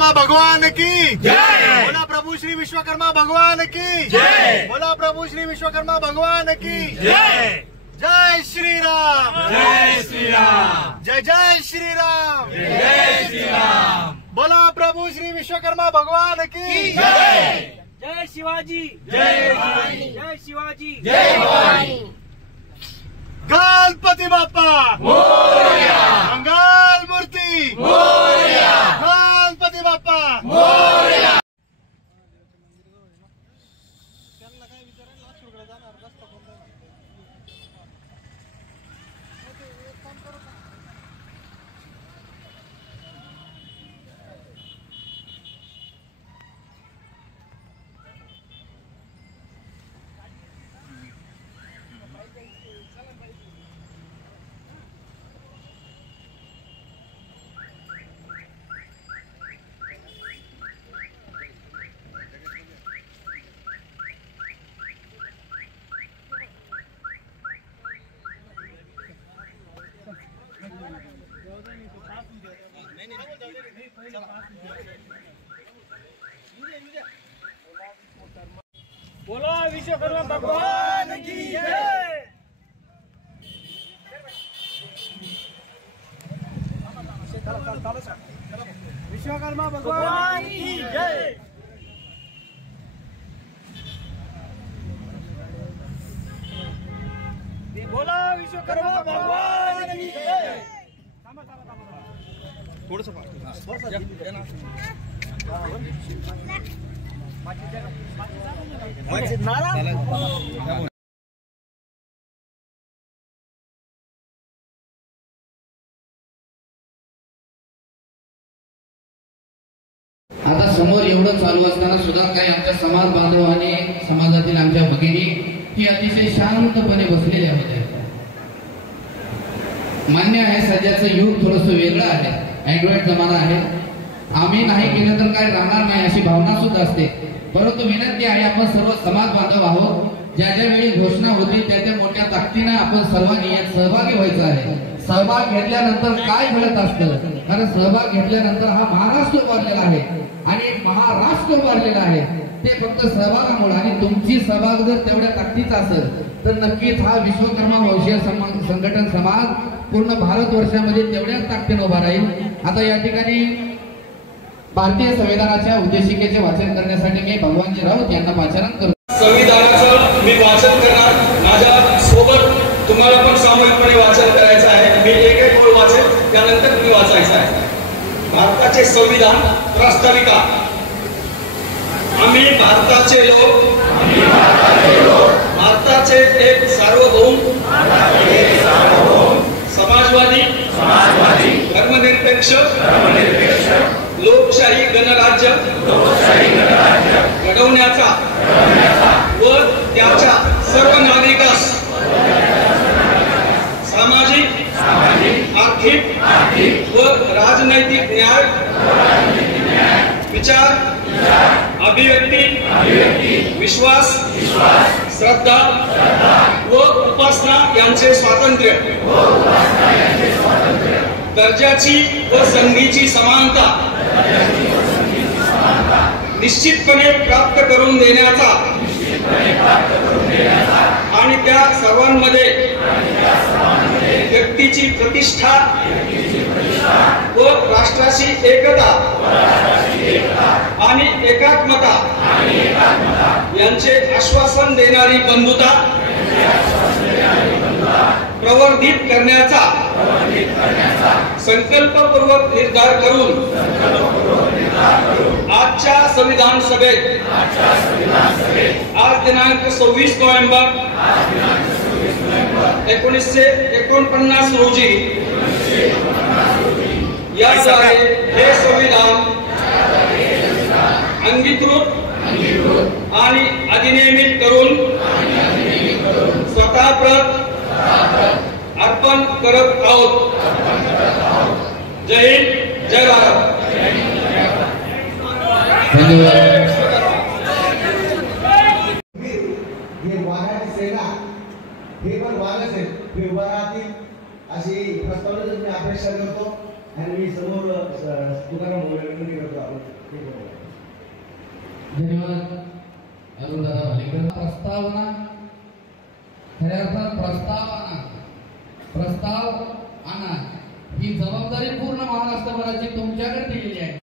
विश्वकर्मा भगवान की जय। बोला प्रभु श्री विश्वकर्मा भगवान की जय। बोला प्रभु श्री विश्वकर्मा भगवान की जय। जय श्री राम, जय श्री राम, जय जय श्री राम, जय श्री राम। बोला प्रभु श्री विश्वकर्मा भगवान की जय। जय शिवाजी, जय भवानी, जय शिवाजी, जय भवानी। गणपती बाप्पा मोरया, मंगल मूर्ती मोरया, गणपती बाप्पा मोरया। बोलो विश्वकर्मा भगवान की जय। विश्वकर्मा भगवान की जय। बोलो विश्वकर्मा भगवान की जय। आता समोर एवढं चालू असताना सुद्धा काही आमच्या समाज बांधवांनी, समाजातील आमच्या भगिनी ही अतिशय शांतपणे बसलेल्या होत्या. मान्य आहे, सध्याचं युग थोडस वेगळं आहे, अँड्रॉइड जमाना आहे. आम्ही नाही केलं तर काय राहणार नाही अशी भावना सुद्धा असते. परंतु विनंती आहे, आपण सर्व समाज बांधव आहोत. ज्या ज्या वेळी घोषणा होती त्या त्या मोठ्या ताकदीनं आपण सर्वांनी यात सहभागी व्हायचं आहे. सहभाग घेतल्यानंतर काय घडत असतं, कारण सहभाग घेतल्यानंतर हा महाराष्ट्र उभारलेला आहे आणि एक महाराष्ट्र उभारलेला आहे ते फक्त सहभागामुळे. आणि तुमची सहभाग जर तेवढ्या ताकदीचा असेल तर नक्कीच हा विश्वकर्मा वंशीय संघटन समाज पूर्ण भारतवर्षामध्ये तेवढ्याच ताकदीने उभा राहील. आता या ठिकाणी भारतीय संविधानाच्या उद्देशिकेचे वाचन करण्यासाठी मी भगवानजी राऊत यांना पाचारण करतो. संविधानाचं मी वाचन करणार. माझ्या सोबत तुम्हाला पण सामूहिकपणे वाचन करायचं आहे. मी एक एक ओळ वाचेन, त्यानंतर तुम्ही वाचायचं आहे. भारताचे संविधान प्रास्ताविका. आम्ही भारताचे लोक, भारताचे एक सार्वभौम, समाजवादी, धर्मनिरपेक्ष, लोकशाही गणराज्य घडवण्याचा व त्याच्या सर्व नागरिकांस सामाजिक, आर्थिक व राजनैतिक न्याय, विचार, अभिव्यक्ती, विश्वास, श्रद्धा व उपासना यांचे स्वातंत्र्य, दर्जाची व संधीची समानता निश्चितपणे प्राप्त करून देण्याचा आणि त्या सर्वांमध्ये व्यक्तीची प्रतिष्ठा व राष्ट्राची एकता आणि एकात्मता यांचे आश्वासन देणारी बंधुता प्रवर्धित करण्याचा संकल्पपूर्वक निर्धार करून आजच्या संविधान सभेत आज दिनांक 26 नोव्हेंबर 1949 रोजी याद्वारे हे संविधान अंगीकृत आणि अधिनियमित करून स्वतः प्रत अर्पण करत आहोत. जय हिंद, जय भारत. हे वाघाची सेना हे पण वाघच आहे, हे उभा राहतील अशी प्रस्तावनेची मी अपेक्षा करतो. आणि मी समोर तुकाराम भाऊला विनंती करतो आपण ते करू. धन्यवाद अरुण दादा भालेकर. प्रस्तावना खऱ्या अर्थात प्रस्ताव आणा ही जबाबदारी पूर्ण महाराष्ट्रभराची तुमच्याकडे दिलेली आहे.